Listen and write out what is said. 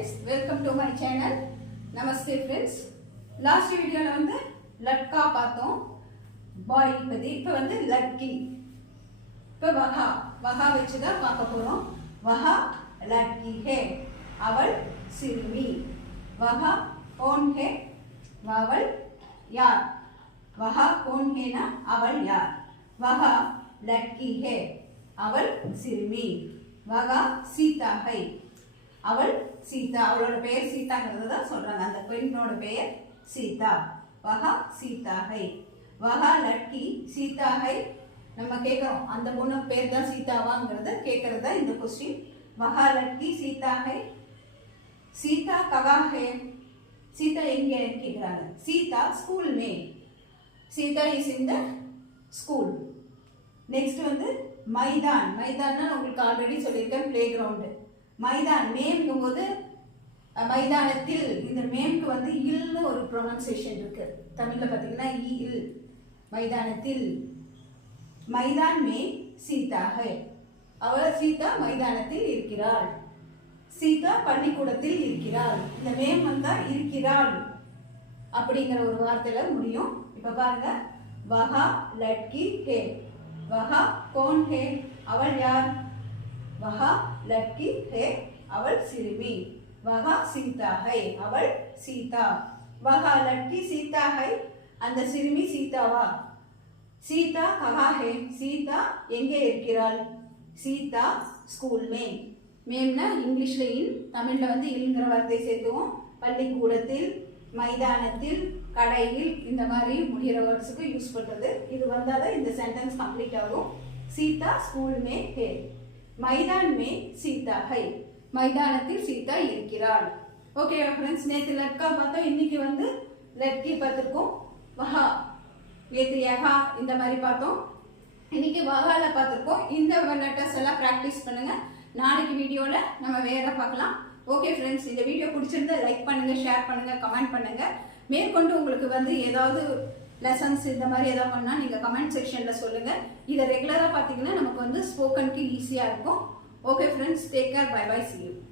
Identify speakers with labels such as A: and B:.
A: Welcome to my channel நமஸ்தே friends last வீடியோவில் வந்து லட்கா பார்த்தோம். பாய் பற்றி இப்போ வந்து லட்கி இப்போ வஹா வஹா வச்சு தான் பார்க்க போகிறோம் வஹா லட்கி ஹே அவள் சிறுமி. வஹா கோன் ஹே அவள் யார்? வஹா கோன் ஹேனா அவள் யார்? வஹா லட்கி ஹே அவள் சிறுமி. வகா சீதா ஹை. அவள் சீதா அவளோட பெயர் சீதாங்கிறத தான் சொல்றாங்க. அந்த பெண்ணோட பெயர் சீதா. வகா சீதா ஹை லட்கி சீதா ஹை நம்ம கேட்குறோம் அந்த பொண்ணு பேர் தான் சீதாவாங்கிறத கேட்கறது தான் இந்த கொஸ்டின் வகா லட்கி சீதா ஹை? சீதா ககா சீதா எங்கே கேட்குறாங்க. Sita school May. Sita is in the school next வந்து மைதான். மைதான்னா உங்களுக்கு ஆல்ரெடி சொல்லியிருக்கேன் பிளே கிரவுண்டு மைதான் மேம்ங்கும் போது மைதானத்தில் இந்த மேம்க்கு வந்து இல்னு ஒரு ப்ரொனன்சியேஷன் இருக்கு. தமிழ்ல பார்த்தீங்கன்னா இ இல். மைதானத்தில் மைதான் மே சீதாக. அவள் சீதா மைதானத்தில் இருக்கிறாள். சீதா பள்ளிக்கூடத்தில் இருக்கிறாள். இந்த மேம் வந்தா இருக்கிறாள். அப்படிங்கிற ஒரு வார்த்தையில முடியும். இப்ப பாருங்க. வஹா லட்கி ஹே. வஹா கோன் ஹே. அவள் யார்? வஹா லட்கி ஹே அவள் சிறுமி. வகா சீதா ஹை அவள் சீதா. வகா லட்கி சீதா ஹை அந்த சிறுமி சீதாவா? சீதா கஹா ஹே சீதா எங்கே இருக்கிறாள்? சீதா ஸ்கூல் மேம் மேம்னா இங்கிலீஷில் இன் தமிழில் வந்து இல்ங்கிற வார்த்தை சேர்த்துவோம். பள்ளிக்கூடத்தில் மைதானத்தில் கடையில் இந்த மாதிரி முடிகிற வேர்ட்ஸுக்கு யூஸ் பண்ணுறது இது வந்தால் தான் இந்த சென்டென்ஸ் கம்ப்ளீட் ஆகும். சீதா ஸ்கூல் மே ஹே. மைதான் மே சீதா ஹை மைதானத்தில் சீதா இருக்கிறாள். ஓகே ஃப்ரெண்ட்ஸ் நேற்று லட்கா பார்த்தோம். இன்னைக்கு வந்து லட்கி பார்த்துருக்கோம். வஹா. நேற்று யஹா இந்த மாதிரி பார்த்தோம். இன்னைக்கு வகால பார்த்துருக்கோம். இந்த லெட்டர்ஸ் எல்லாம் ப்ராக்டிஸ் பண்ணுங்க. நாளைக்கு வீடியோவில் நம்ம வேற பார்க்கலாம். ஓகே ஃப்ரெண்ட்ஸ் இந்த வீடியோ பிடிச்சிருந்தா லைக் பண்ணுங்க ஷேர் பண்ணுங்க கமெண்ட் பண்ணுங்க. மேற்கொண்டு உங்களுக்கு வந்து ஏதாவது லெசன்ஸ் இந்த மாதிரி ஏதாவது பண்ணால் நீங்கள் கமெண்ட் செக்ஷனில் சொல்லுங்கள் இதை ரெகுலராக பார்த்தீங்கன்னா spoken to ECR. Ko. Okay friends, take care. Bye-bye. See you.